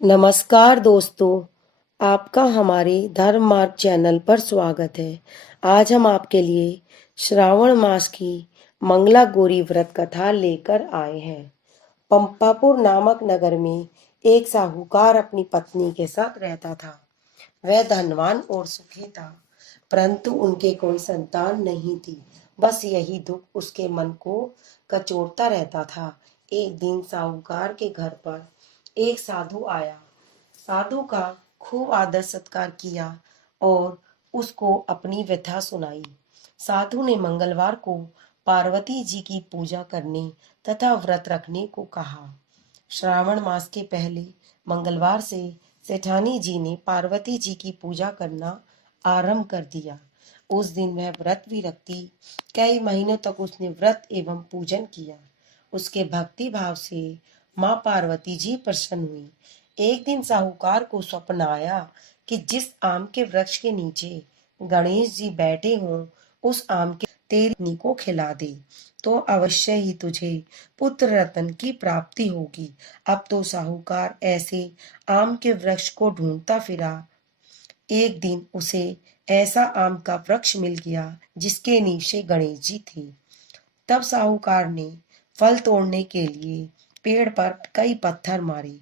नमस्कार दोस्तों, आपका हमारे धर्म मार्ग चैनल पर स्वागत है। आज हम आपके लिए श्रावण मास की मंगला गौरी व्रत कथा लेकर आए हैं। पंपापुर नामक नगर में एक साहूकार अपनी पत्नी के साथ रहता था। वह धनवान और सुखी था, परंतु उनके कोई संतान नहीं थी। बस यही दुख उसके मन को कचोटता रहता था। एक दिन साहूकार के घर पर एक साधु आया। साधु का खूब आदर सत्कार किया और उसको अपनी व्यथा सुनाई। साधु ने मंगलवार को पार्वती जी की पूजा करने तथा व्रत रखने को कहा। श्रावण मास के पहले मंगलवार से सेठानी जी ने पार्वती जी की पूजा करना आरंभ कर दिया। उस दिन वह व्रत भी रखती। कई महीनों तक उसने व्रत एवं पूजन किया। उसके भक्ति भाव से माँ पार्वती जी प्रसन्न हुई। एक दिन साहूकार को स्वप्न आया कि जिस आम के वृक्ष के नीचे गणेश जी बैठे हों, उस आम के तेरी पत्नी को खिला दे तो अवश्य ही तुझे पुत्र रत्न की प्राप्ति होगी। अब तो साहूकार ऐसे आम के वृक्ष को ढूंढता फिरा। एक दिन उसे ऐसा आम का वृक्ष मिल गया जिसके नीचे गणेश जी थे। तब साहूकार ने फल तोड़ने के लिए पेड़ पर कई पत्थर मारे।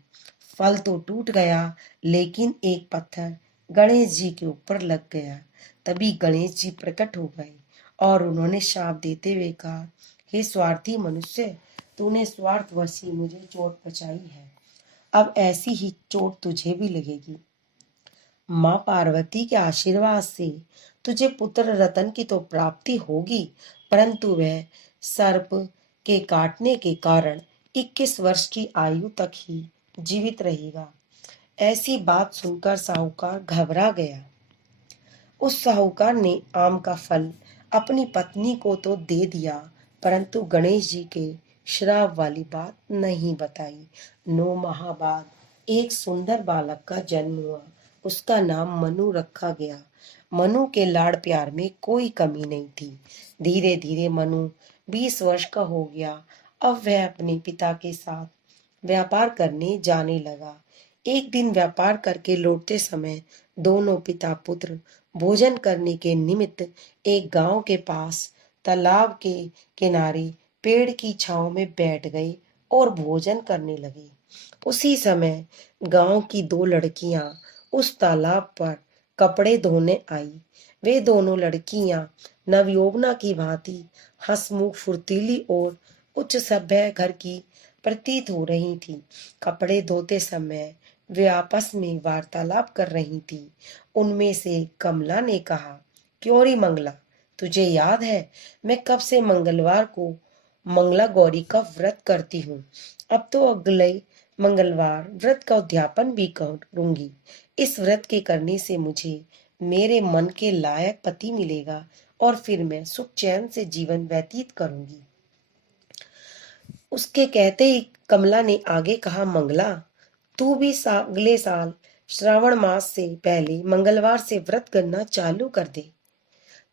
फल तो टूट गया, लेकिन एक पत्थर गणेश जी के ऊपर लग गया। तभी गणेश जी प्रकट हो गए और उन्होंने शाप देते हुए कहा, हे स्वार्थी मनुष्य, तूने स्वार्थवश ही मुझे चोट पहुंचाई है। अब ऐसी ही चोट तुझे भी लगेगी। माँ पार्वती के आशीर्वाद से तुझे पुत्र रतन की तो प्राप्ति होगी, परंतु वह सर्प के काटने के कारण 21 वर्ष की आयु तक ही जीवित रहेगा। ऐसी बात सुनकर साहूकार घबरा गया। उस साहूकार ने आम का फल अपनी पत्नी को तो दे दिया, परंतु गणेश जी के श्राप वाली बात नहीं बताई। 9 माह बाद एक सुंदर बालक का जन्म हुआ। उसका नाम मनु रखा गया। मनु के लाड़ प्यार में कोई कमी नहीं थी। धीरे धीरे मनु 20 वर्ष का हो गया। अब वह अपने पिता के साथ व्यापार करने जाने लगा। एक दिन व्यापार करके लौटते समय दोनों पिता पुत्र भोजन करने के निमित्त एक गांव के पास तालाब के किनारे पेड़ की छांव में बैठ गए और भोजन करने लगे। उसी समय गांव की 2 लड़कियां उस तालाब पर कपड़े धोने आई। वे दोनों लड़कियां नवयौवना की भांति हंसमुख फुर्तीली और उच्च सभ्य घर की प्रतीत हो रही थी। कपड़े धोते समय वे आपस में वार्तालाप कर रही थी। उनमें से कमला ने कहा, क्यों री मंगला, तुझे याद है मैं कब से मंगलवार को मंगला गौरी का व्रत करती हूँ। अब तो अगले मंगलवार व्रत का उद्यापन भी करूंगी। इस व्रत के करने से मुझे मेरे मन के लायक पति मिलेगा और फिर मैं सुख चैन से जीवन व्यतीत करूंगी। उसके कहते ही कमला ने आगे कहा, मंगला, तू भी अगले साल श्रावण मास से पहले मंगलवार से व्रत करना चालू कर दे।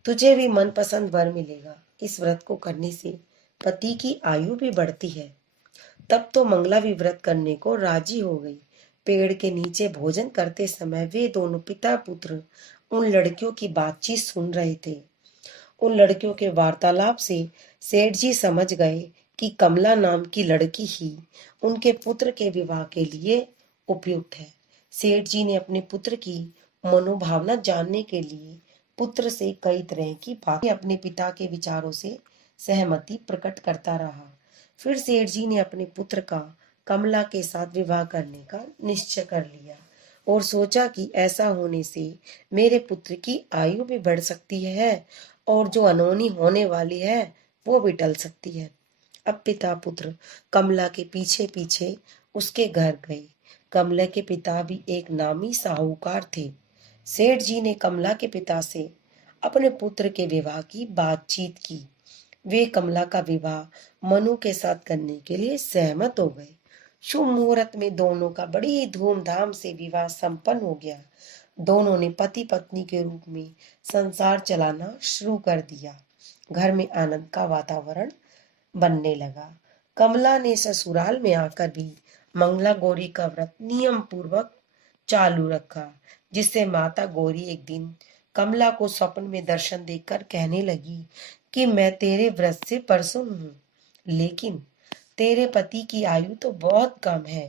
तुझे भी मनपसंद वर मिलेगा। इस व्रत को करने से पति की आयु भी बढ़ती है। तब तो मंगला भी व्रत करने को राजी हो गई। पेड़ के नीचे भोजन करते समय वे दोनों पिता पुत्र उन लड़कियों की बातचीत सुन रहे थे। उन लड़कियों के वार्तालाप से सेठ जी समझ गए कि कमला नाम की लड़की ही उनके पुत्र के विवाह के लिए उपयुक्त है। सेठ जी ने अपने पुत्र की मनोभावना जानने के लिए पुत्र से कई तरह की बातें अपने पिता के विचारों से सहमति प्रकट करता रहा। फिर सेठ जी ने अपने पुत्र का कमला के साथ विवाह करने का निश्चय कर लिया और सोचा कि ऐसा होने से मेरे पुत्र की आयु भी बढ़ सकती है और जो अनहोनी होने वाली है वो भी टल सकती है। अब पिता पुत्र कमला के पीछे पीछे उसके घर गए। कमला के पिता भी एक नामी साहूकार थे। सेठ जी ने कमला के पिता से अपने पुत्र के विवाह की बातचीत की। वे कमला का विवाह मनु के साथ करने के लिए सहमत हो गए। शुभ मुहूर्त में दोनों का बड़ी धूमधाम से विवाह संपन्न हो गया। दोनों ने पति पत्नी के रूप में संसार चलाना शुरू कर दिया। घर में आनंद का वातावरण बनने लगा। कमला ने ससुराल में आकर भी मंगला गौरी का व्रत नियम पूर्वक चालू रखा, जिससे माता गौरी एक दिन कमला को स्वप्न में दर्शन देकर कहने लगी कि मैं तेरे व्रत से प्रसन्न हूँ, लेकिन तेरे पति की आयु तो बहुत कम है